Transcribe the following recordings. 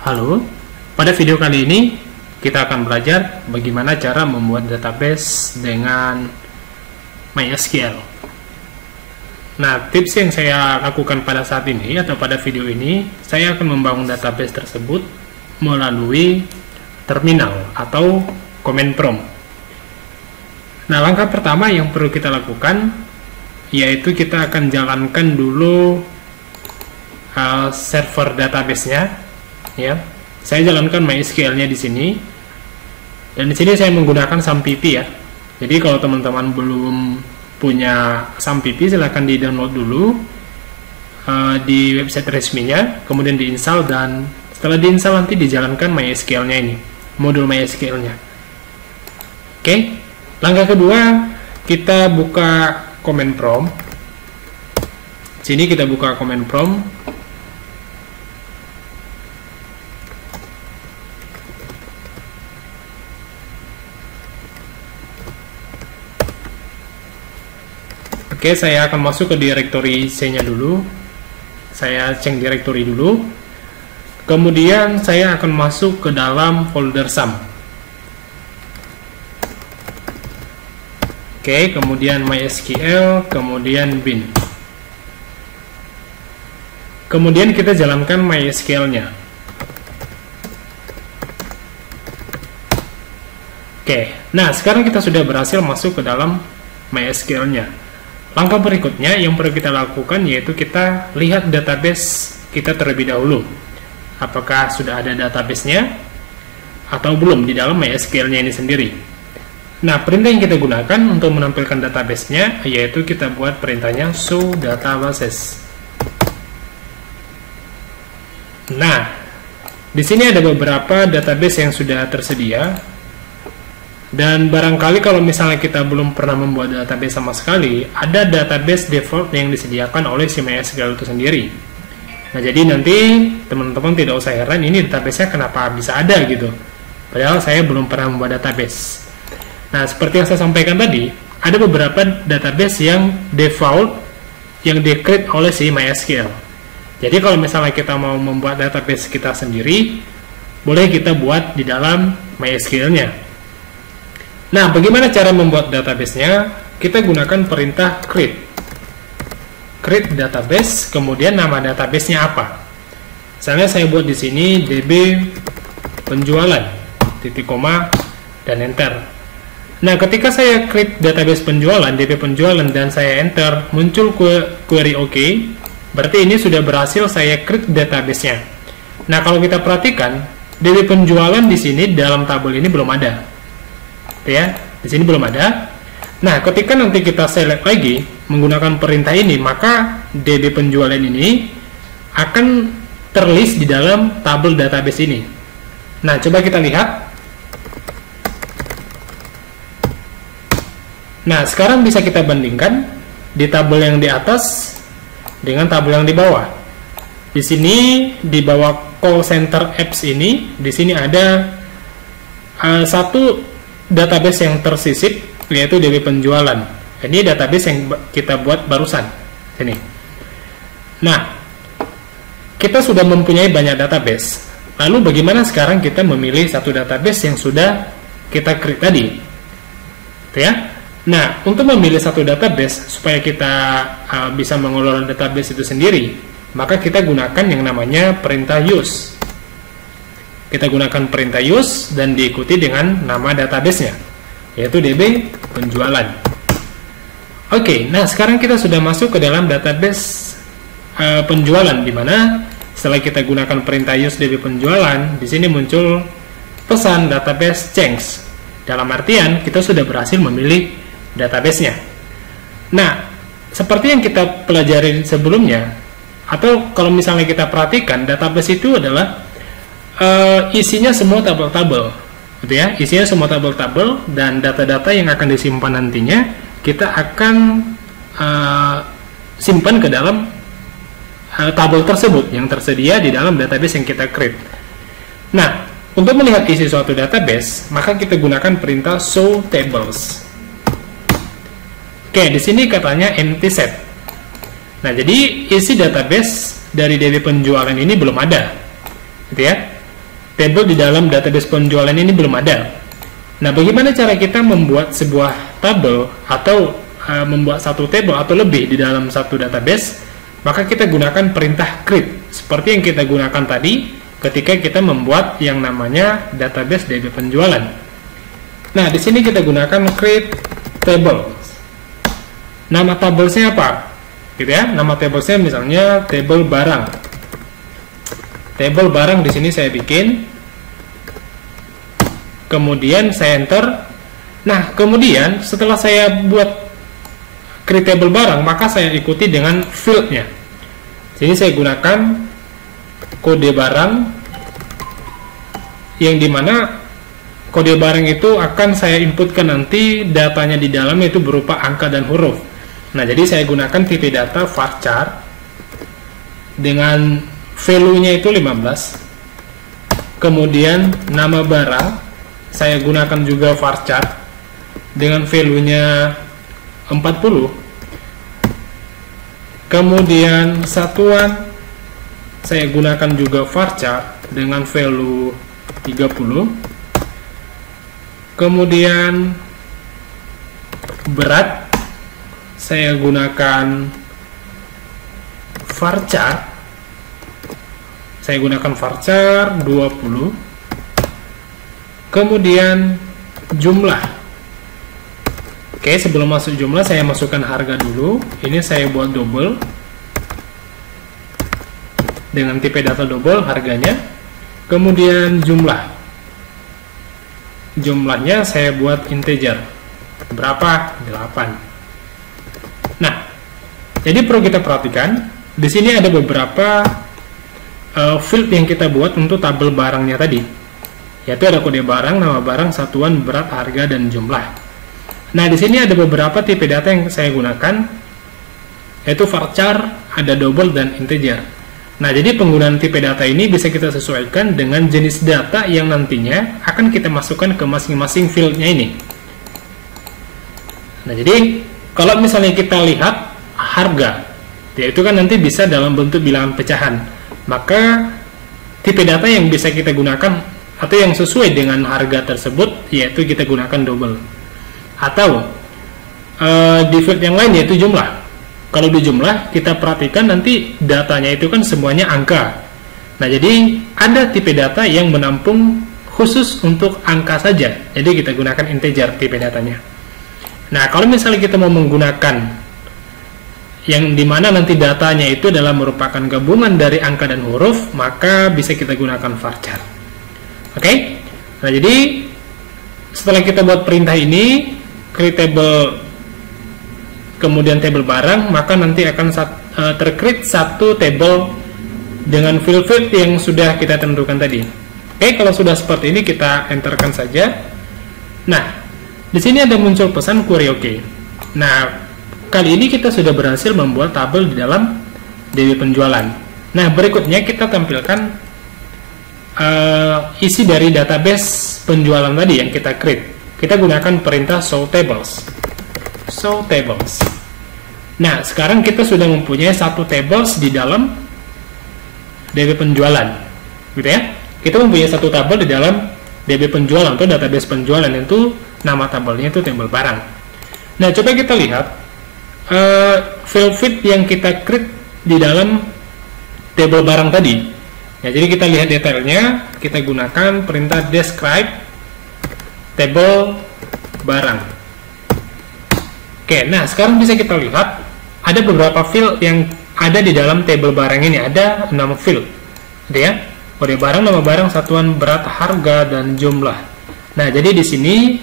Halo, pada video kali ini kita akan belajar bagaimana cara membuat database dengan MySQL. Nah, tips yang saya lakukan pada saat ini atau pada video ini, saya akan membangun database tersebut melalui terminal atau command prompt. Nah, langkah pertama yang perlu kita lakukan yaitu kita akan jalankan dulu server database-nya. Ya, saya jalankan MySQL-nya di sini, dan di sini saya menggunakan SAMPP ya. Jadi kalau teman-teman belum punya SAMPP, silahkan di download dulu di website resminya, kemudian diinstal, dan setelah diinstal nanti dijalankan MySQL-nya ini, modul MySQL-nya. Oke, langkah kedua kita buka command prompt. Sini kita buka command prompt. Oke, saya akan masuk ke directory C-nya dulu. Saya cek directory dulu. Kemudian saya akan masuk ke dalam folder SAM. Oke, kemudian MySQL, kemudian bin. Kemudian kita jalankan MySQL-nya. Oke, nah sekarang kita sudah berhasil masuk ke dalam MySQL-nya. Langkah berikutnya yang perlu kita lakukan yaitu kita lihat database kita terlebih dahulu. Apakah sudah ada database-nya atau belum di dalam MySQL-nya ini sendiri. Nah, perintah yang kita gunakan untuk menampilkan database-nya yaitu kita buat perintahnya show databases. Nah, di sini ada beberapa database yang sudah tersedia. Dan barangkali kalau misalnya kita belum pernah membuat database sama sekali, ada database default yang disediakan oleh si MySQL itu sendiri. Nah, jadi nanti teman-teman tidak usah heran ini database-nya kenapa bisa ada gitu. Padahal saya belum pernah membuat database. Nah, seperti yang saya sampaikan tadi, ada beberapa database yang default yang di-create oleh si MySQL. Jadi kalau misalnya kita mau membuat database kita sendiri, boleh kita buat di dalam MySQL-nya. Nah, bagaimana cara membuat database-nya? Kita gunakan perintah create. Create database, kemudian nama database-nya apa? Misalnya saya buat di sini DB penjualan, titik koma, dan enter. Nah, ketika saya create database penjualan, DB penjualan, dan saya enter, muncul query OK, berarti ini sudah berhasil saya create database-nya. Nah, kalau kita perhatikan, DB penjualan di sini dalam tabel ini belum ada. Ya, di sini belum ada. Nah, ketika nanti kita select lagi menggunakan perintah ini, maka DB penjualan ini akan terlist di dalam tabel database ini. Nah, coba kita lihat. Nah, sekarang bisa kita bandingkan di tabel yang di atas dengan tabel yang di bawah. Di sini di bawah call center apps ini, di sini ada satu database yang tersisip yaitu DB penjualan. Ini database yang kita buat barusan ini. Nah, kita sudah mempunyai banyak database. Lalu bagaimana sekarang kita memilih satu database yang sudah kita create tadi? Ya. Nah, untuk memilih satu database supaya kita bisa mengelola database itu sendiri, maka kita gunakan yang namanya perintah use. Kita gunakan perintah use dan diikuti dengan nama database-nya, yaitu DB penjualan. Oke, nah sekarang kita sudah masuk ke dalam database penjualan, di mana setelah kita gunakan perintah use DB penjualan, di sini muncul pesan database change. Dalam artian kita sudah berhasil memilih database-nya. Nah, seperti yang kita pelajari sebelumnya, atau kalau misalnya kita perhatikan, database itu adalah isinya semua tabel-tabel, gitu ya. Isinya semua tabel-tabel, dan data-data yang akan disimpan nantinya kita akan simpan ke dalam tabel tersebut yang tersedia di dalam database yang kita create. Nah, untuk melihat isi suatu database, maka kita gunakan perintah show tables. Oke, di sini katanya empty set. Nah, jadi isi database dari DB penjualan ini belum ada, gitu ya. tabel di dalam database penjualan ini belum ada. Nah, bagaimana cara kita membuat sebuah tabel atau membuat satu tabel atau lebih di dalam satu database? Maka kita gunakan perintah create seperti yang kita gunakan tadi ketika kita membuat yang namanya database DB penjualan. Nah, di sini kita gunakan create table. Nama tabelnya apa? Gitu ya. Nama tabelnya misalnya table barang. Table barang di sini saya bikin. Kemudian saya enter. Nah, kemudian setelah saya buat create table barang, maka saya ikuti dengan fieldnya. Sini saya gunakan kode barang, yang dimana kode barang itu akan saya inputkan nanti datanya di dalam itu berupa angka dan huruf. Nah, jadi saya gunakan tipe data varchar dengan value-nya itu 15. Kemudian nama barang saya gunakan juga varchar dengan value-nya 40. Kemudian satuan saya gunakan juga varchar dengan value 30. Kemudian berat saya gunakan varchar. Saya gunakan varchar 20. Kemudian jumlah. Oke, sebelum masuk jumlah saya masukkan harga dulu. Ini saya buat double dengan tipe data double harganya. Kemudian jumlah. Jumlahnya saya buat integer. Berapa? 8. Nah, jadi perlu kita perhatikan di sini ada beberapa field yang kita buat untuk tabel barangnya tadi. Yaitu ada kode barang, nama barang, satuan, berat, harga, dan jumlah. Nah, di sini ada beberapa tipe data yang saya gunakan, yaitu varchar, ada double, dan integer. Nah, jadi penggunaan tipe data ini bisa kita sesuaikan dengan jenis data yang nantinya akan kita masukkan ke masing-masing fieldnya ini. Nah, jadi kalau misalnya kita lihat harga, yaitu kan nanti bisa dalam bentuk bilangan pecahan, maka tipe data yang bisa kita gunakan atau yang sesuai dengan harga tersebut yaitu kita gunakan double. Atau di field yang lain yaitu jumlah. Kalau di jumlah kita perhatikan nanti datanya itu kan semuanya angka. Nah, jadi ada tipe data yang menampung khusus untuk angka saja. Jadi kita gunakan integer tipe datanya. Nah, kalau misalnya kita mau menggunakan yang dimana nanti datanya itu adalah merupakan gabungan dari angka dan huruf, maka bisa kita gunakan varchar. Oke, nah jadi setelah kita buat perintah ini create table kemudian table barang, maka nanti akan tercreate satu table dengan field yang sudah kita tentukan tadi. Oke, kalau sudah seperti ini kita enterkan saja. Nah, di sini ada muncul pesan query OK. Nah, kali ini kita sudah berhasil membuat tabel di dalam DB penjualan. Nah, berikutnya kita tampilkan isi dari database penjualan tadi yang kita create. Kita gunakan perintah show tables. Show tables. Nah, sekarang kita sudah mempunyai satu tables di dalam DB penjualan, gitu ya. Kita mempunyai satu tabel di dalam DB penjualan atau database penjualan, itu nama tabelnya itu tabel barang. Nah, coba kita lihat field yang kita create di dalam tabel barang tadi. Ya, jadi kita lihat detailnya, kita gunakan perintah describe table barang. Oke, nah sekarang bisa kita lihat ada beberapa field yang ada di dalam table barang ini. Ada 6 field, gitu ya. Kode barang, nama barang, satuan, berat, harga, dan jumlah. Nah, jadi di sini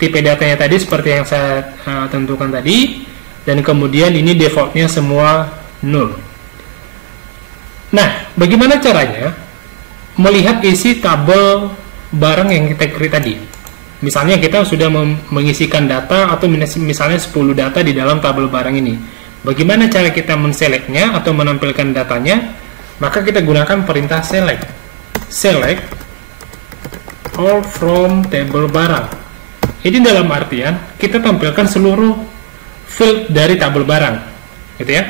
tipe datanya tadi seperti yang saya tentukan tadi, dan kemudian ini defaultnya semua null. Nah, bagaimana caranya melihat isi tabel barang yang kita create tadi? Misalnya kita sudah mengisikan data atau misalnya 10 data di dalam tabel barang ini. Bagaimana cara kita menseleknya atau menampilkan datanya? Maka kita gunakan perintah select. Select all from table barang. Ini dalam artian kita tampilkan seluruh field dari tabel barang, gitu ya.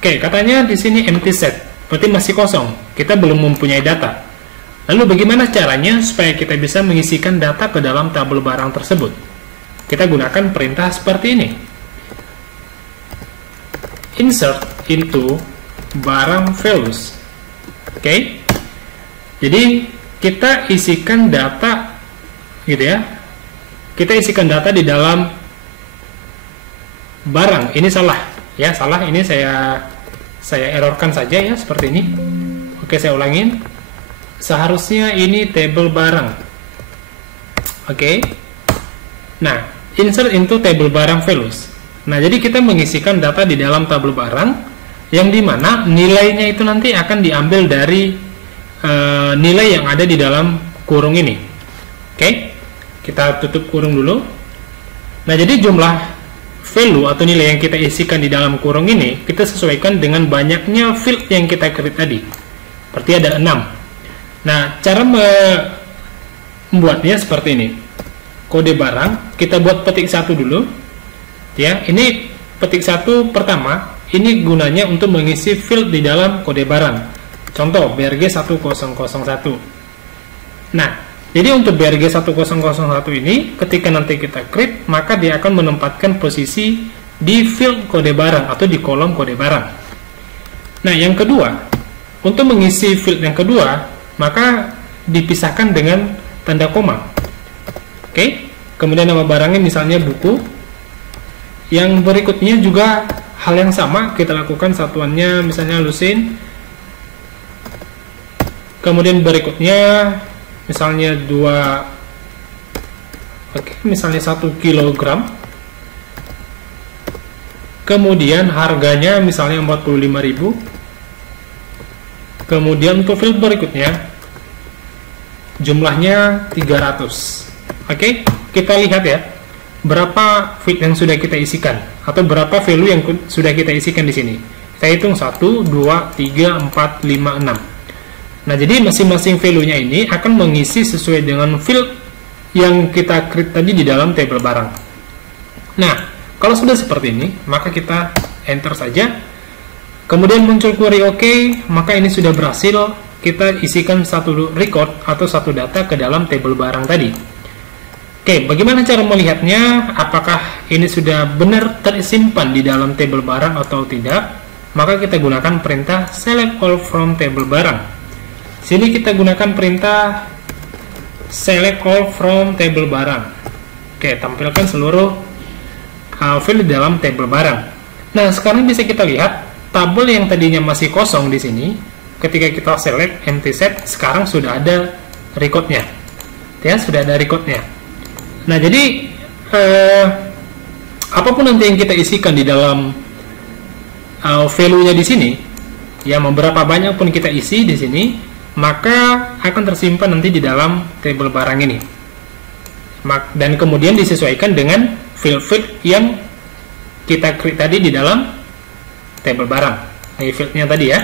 Oke, katanya di sini empty set, berarti masih kosong. Kita belum mempunyai data. Lalu bagaimana caranya supaya kita bisa mengisikan data ke dalam tabel barang tersebut? Kita gunakan perintah seperti ini. Insert into barang values. Oke. Jadi kita isikan data gitu ya. Kita isikan data di dalam barang. Ini salah ya, salah. Ini saya errorkan saja ya seperti ini. Oke, saya ulangin. Seharusnya ini table barang. Oke. Nah, insert into table barang values. Nah, jadi kita mengisikan data di dalam tabel barang yang dimana nilainya itu nanti akan diambil dari nilai yang ada di dalam kurung ini. Oke, kita tutup kurung dulu. Nah, jadi jumlah value atau nilai yang kita isikan di dalam kurung ini kita sesuaikan dengan banyaknya field yang kita create tadi. Berarti ada 6. Nah, cara membuatnya seperti ini. Kode barang, kita buat petik 1 dulu. Ya, ini petik 1 pertama, ini gunanya untuk mengisi field di dalam kode barang. Contoh, BRG 1001. Nah, jadi untuk BRG 1001 ini, ketika nanti kita create, maka dia akan menempatkan posisi di field kode barang atau di kolom kode barang. Nah, yang kedua, untuk mengisi field yang kedua, maka dipisahkan dengan tanda koma. Oke, kemudian nama barangnya misalnya buku. Yang berikutnya juga hal yang sama, kita lakukan satuannya misalnya lusin. Kemudian berikutnya misalnya 1 kilogram. Kemudian harganya misalnya 45.000. Kemudian untuk field berikutnya jumlahnya 300. Oke, kita lihat ya berapa field yang sudah kita isikan atau berapa value yang sudah kita isikan di sini. Kita hitung 1, 2, 3, 4, 5, 6. Nah, jadi masing-masing value-nya ini akan mengisi sesuai dengan field yang kita create tadi di dalam tabel barang. Nah, kalau sudah seperti ini, maka kita enter saja. Kemudian muncul query OK, maka ini sudah berhasil kita isikan satu record atau satu data ke dalam tabel barang tadi. Oke, bagaimana cara melihatnya? Apakah ini sudah benar tersimpan di dalam tabel barang atau tidak? Maka kita gunakan perintah select all from table barang. Sini kita gunakan perintah select all from table barang. Oke, tampilkan seluruh field di dalam tabel barang. Nah, sekarang bisa kita lihat tabel yang tadinya masih kosong di sini, ketika kita select empty set, sekarang sudah ada recordnya. Ya, sudah ada recordnya. Nah, jadi apapun nanti yang kita isikan di dalam value-nya di sini, ya berapa banyak pun kita isi di sini, maka akan tersimpan nanti di dalam table barang ini. Dan kemudian disesuaikan dengan field-field yang kita create tadi di dalam table barang, ini fieldnya tadi ya.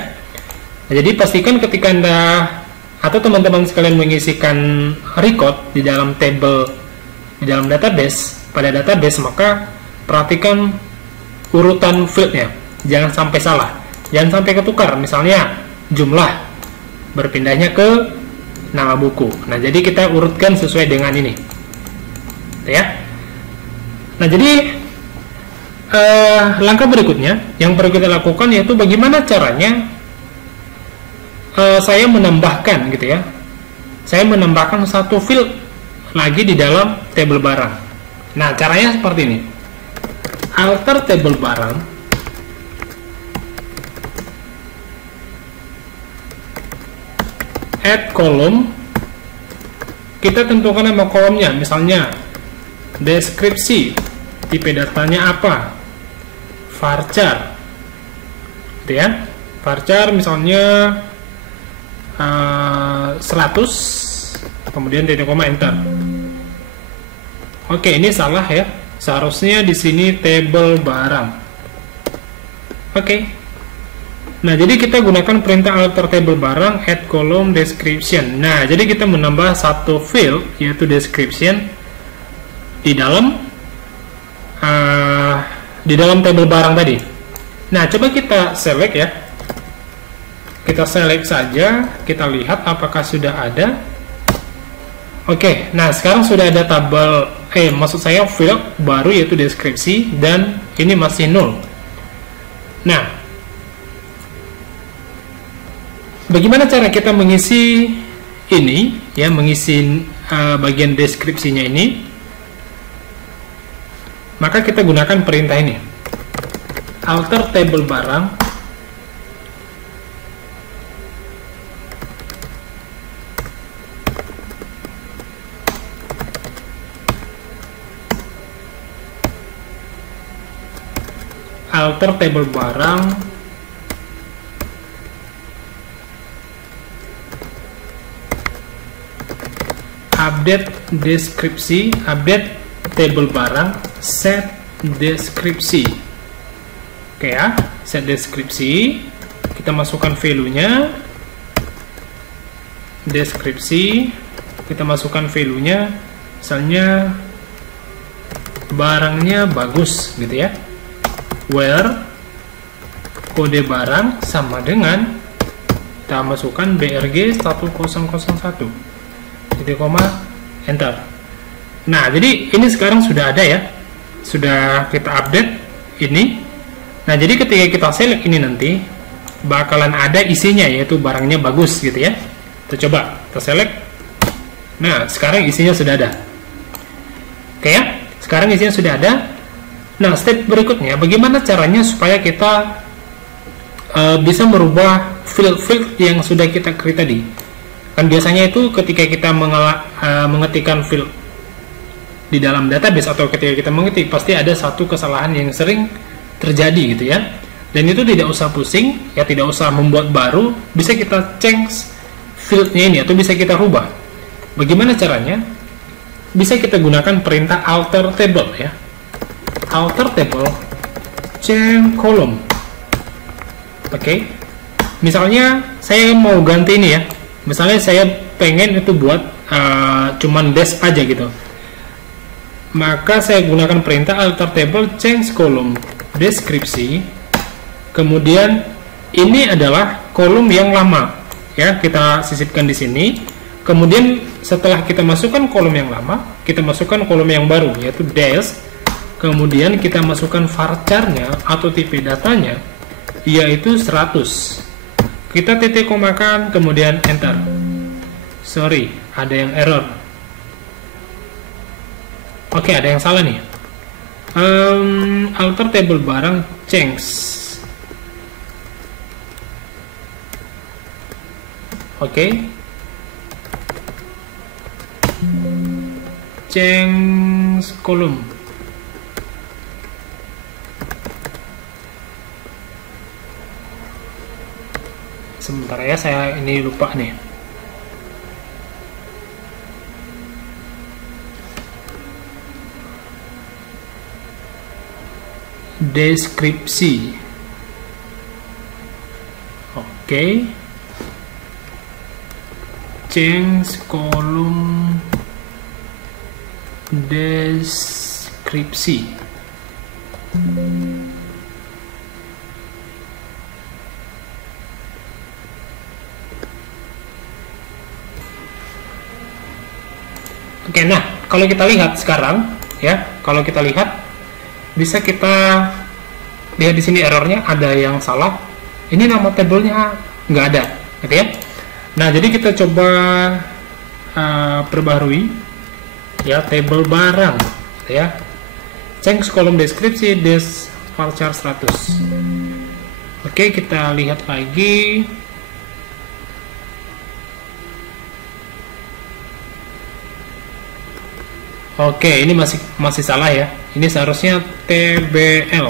Nah, jadi pastikan ketika Anda atau teman-teman sekalian mengisikan record di dalam table, di dalam database, pada database, maka perhatikan urutan fieldnya, jangan sampai salah, jangan sampai ketukar. Misalnya jumlah berpindahnya ke nama buku. Nah, jadi kita urutkan sesuai dengan ini, ya. Nah, jadi langkah berikutnya yang perlu kita lakukan yaitu bagaimana caranya saya menambahkan gitu ya. Saya menambahkan satu field lagi di dalam table barang. Nah, caranya seperti ini. Alter table barang. Add column. Kita tentukan nama kolomnya, misalnya deskripsi, tipe datanya apa, varchar, gitu ya. Varchar misalnya 100, kemudian titik koma, enter. Oke, ini salah ya. Seharusnya di sini table barang. Oke. Nah, jadi kita gunakan perintah alter table barang add column description. Nah, jadi kita menambah satu field yaitu description di dalam table barang tadi. Nah, coba kita select ya. Kita select saja, kita lihat apakah sudah ada. Oke, nah sekarang sudah ada tabel, maksud saya field baru yaitu deskripsi, dan ini masih nol. Nah, bagaimana cara kita mengisi ini, ya, mengisi bagian deskripsinya ini? Maka kita gunakan perintah ini, alter table barang, update deskripsi, update table barang, set deskripsi. Oke ya, set deskripsi, kita masukkan value-nya, deskripsi, kita masukkan value-nya, misalnya barangnya bagus gitu ya, where kode barang sama dengan, kita masukkan BRG 1001, titik koma, enter. Nah, jadi ini sekarang sudah ada ya, sudah kita update ini. Nah, jadi ketika kita select ini nanti bakalan ada isinya, yaitu barangnya bagus gitu ya. Kita coba, kita select. Nah, sekarang isinya sudah ada. Oke ya, sekarang isinya sudah ada. Nah, step berikutnya bagaimana caranya supaya kita bisa merubah field-field yang sudah kita create tadi. Kan biasanya itu ketika kita mengetikkan field di dalam database atau ketika kita mengetik, pasti ada satu kesalahan yang sering terjadi gitu ya. Dan itu tidak usah pusing ya, tidak usah membuat baru, bisa kita change fieldnya ini atau bisa kita rubah. Bagaimana caranya? Bisa kita gunakan perintah alter table ya, alter table change column. Oke, misalnya saya mau ganti ini ya, misalnya saya pengen itu buat cuman dash aja gitu, maka saya gunakan perintah alter table change column deskripsi. Kemudian ini adalah kolom yang lama ya, kita sisipkan di sini. Kemudian setelah kita masukkan kolom yang lama, kita masukkan kolom yang baru yaitu dash. Kemudian kita masukkan varchar-nya atau tipe datanya yaitu 100. Kita titik komakan, kemudian enter. Sorry, ada yang error. Oke, ada yang salah nih. Alter table barang change. Oke. Change column. Sebentar ya, saya ini lupa nih. Deskripsi. Oke. Change kolom deskripsi. Oke, nah kalau kita lihat sekarang ya, kalau kita lihat bisa kita lihat di sini errornya ada yang salah. Ini nama tabelnya nggak ada, gitu ya. Nah, jadi kita coba perbaharui ya table barang, gitu ya. Change kolom deskripsi des varchar 100. Oke, kita lihat lagi. Oke, ini masih salah ya. Ini seharusnya TBL.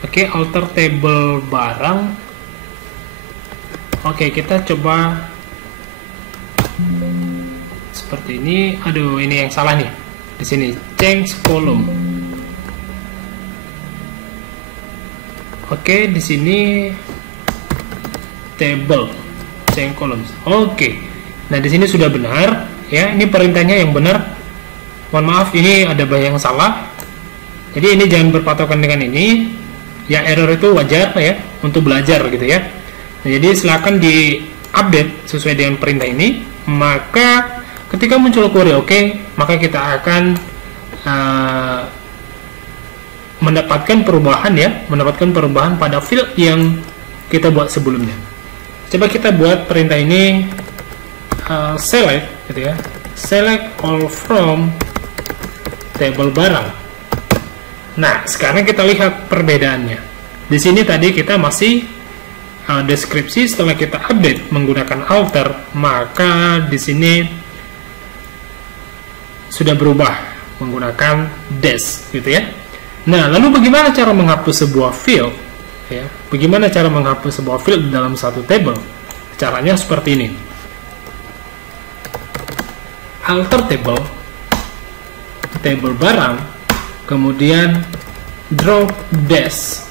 Oke, alter table barang. Oke, kita coba seperti ini. Aduh, ini yang salah nih. Di sini change column. Oke, di sini table change columns. Oke. Nah, di sini sudah benar. Ya, ini perintahnya yang benar. Mohon maaf, ini ada yang salah. Jadi ini jangan berpatokan dengan ini. Ya, error itu wajar ya, untuk belajar gitu ya. Jadi silakan di-update sesuai dengan perintah ini. Maka ketika muncul query OK, maka kita akan mendapatkan perubahan pada field yang kita buat sebelumnya. Coba kita buat perintah ini select, gitu ya. Select all from table barang. Nah, sekarang kita lihat perbedaannya. Di sini tadi kita masih deskripsi, setelah kita update menggunakan alter, maka di sini sudah berubah menggunakan des, gitu ya. Nah, lalu bagaimana cara menghapus sebuah field? Ya, bagaimana cara menghapus sebuah field dalam satu table? Caranya seperti ini. Alter table, table barang, kemudian drop des.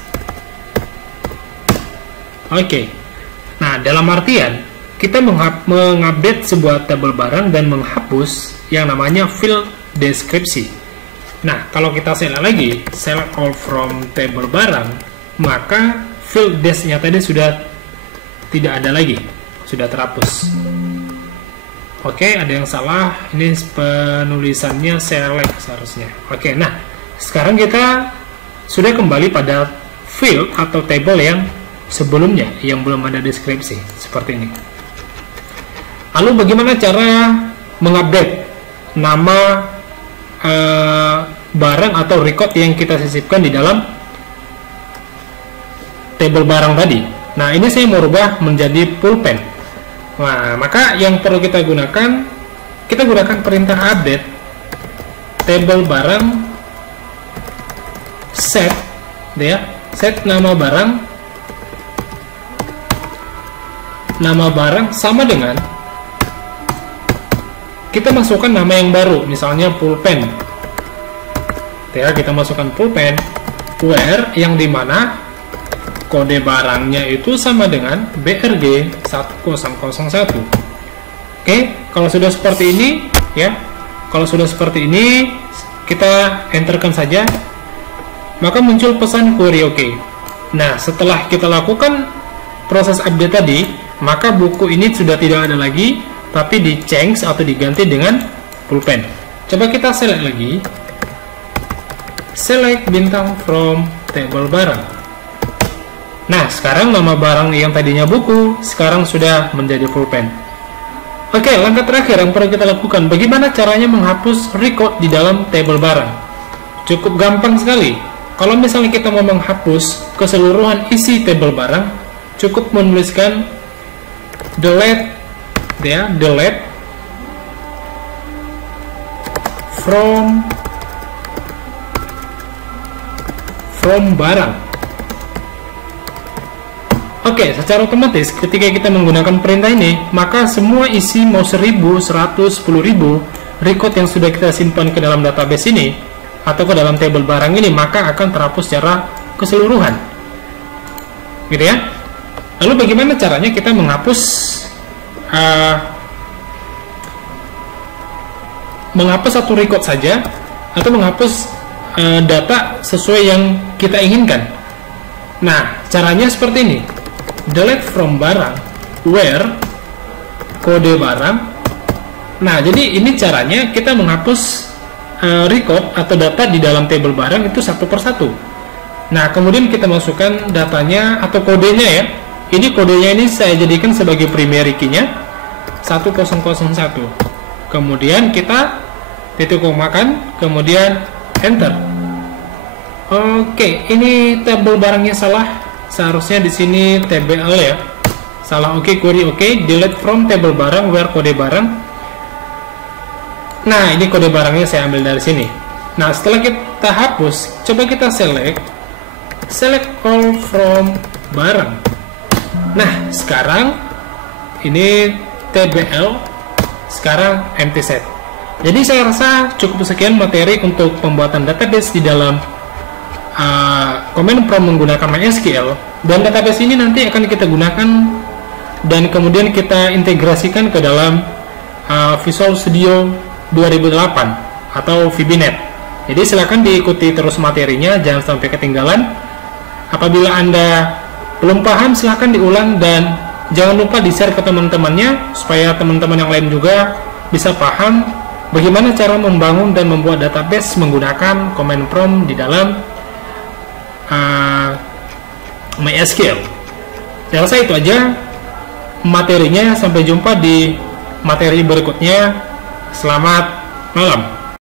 Oke. Nah, dalam artian kita mengupdate sebuah table barang dan menghapus yang namanya field deskripsi. Nah, kalau kita select lagi, select all from table barang, maka field des-nya tadi sudah tidak ada lagi, sudah terhapus. Oke, ada yang salah, ini penulisannya select seharusnya. Oke, nah sekarang kita sudah kembali pada field atau table yang sebelumnya, yang belum ada deskripsi, seperti ini. Lalu bagaimana cara mengupdate nama barang atau record yang kita sisipkan di dalam table barang tadi? Nah, ini saya mau rubah menjadi pulpen. Nah, maka yang perlu kita gunakan perintah update table barang set, ya, set nama barang sama dengan kita masukkan nama yang baru, misalnya pulpen. Ya, kita masukkan pulpen where yang dimana kode barangnya itu sama dengan BRG 1001. Oke, kalau sudah seperti ini, ya, kalau sudah seperti ini, kita enterkan saja, maka muncul pesan query OK. Nah, setelah kita lakukan proses update tadi, maka buku ini sudah tidak ada lagi, tapi di change atau diganti dengan pulpen. Coba kita select lagi, select bintang from table barang. Nah, sekarang nama barang yang tadinya buku sekarang sudah menjadi pulpen. Oke, langkah terakhir yang perlu kita lakukan, bagaimana caranya menghapus record di dalam table barang? Cukup gampang sekali. Kalau misalnya kita mau menghapus keseluruhan isi table barang, cukup menuliskan delete, ya, delete from barang. Oke, secara otomatis ketika kita menggunakan perintah ini, maka semua isi mau 1000, 100, 10.000 record yang sudah kita simpan ke dalam database ini atau ke dalam table barang ini, maka akan terhapus secara keseluruhan, gitu ya. Lalu bagaimana caranya kita menghapus satu record saja atau menghapus data sesuai yang kita inginkan? Nah, caranya seperti ini. Delete from barang where kode barang. Nah, jadi ini caranya kita menghapus record atau data di dalam table barang itu satu persatu. Nah, kemudian kita masukkan datanya atau kodenya, ya. Ini kodenya ini saya jadikan sebagai primary key-nya 1001. Kemudian kita titik komakan, kemudian enter. Oke, ini table barangnya salah. Seharusnya di sini TBL, ya. Salah. Oke, query oke. Delete from table barang where kode barang. Nah, ini kode barangnya saya ambil dari sini. Nah, setelah kita hapus, coba kita select all from barang. Nah, sekarang ini TBL, sekarang empty set. Jadi saya rasa cukup sekian materi untuk pembuatan database di dalam command prompt menggunakan MySQL, dan database ini nanti akan kita gunakan dan kemudian kita integrasikan ke dalam Visual Studio 2008 atau VBNet. Jadi silakan diikuti terus materinya, jangan sampai ketinggalan. Apabila Anda Belum paham silahkan diulang dan jangan lupa di-share ke teman-temannya supaya teman-teman yang lain juga bisa paham bagaimana cara membangun dan membuat database menggunakan command prompt di dalam MySQL. Saya rasa itu aja materinya. Sampai jumpa di materi berikutnya. Selamat malam.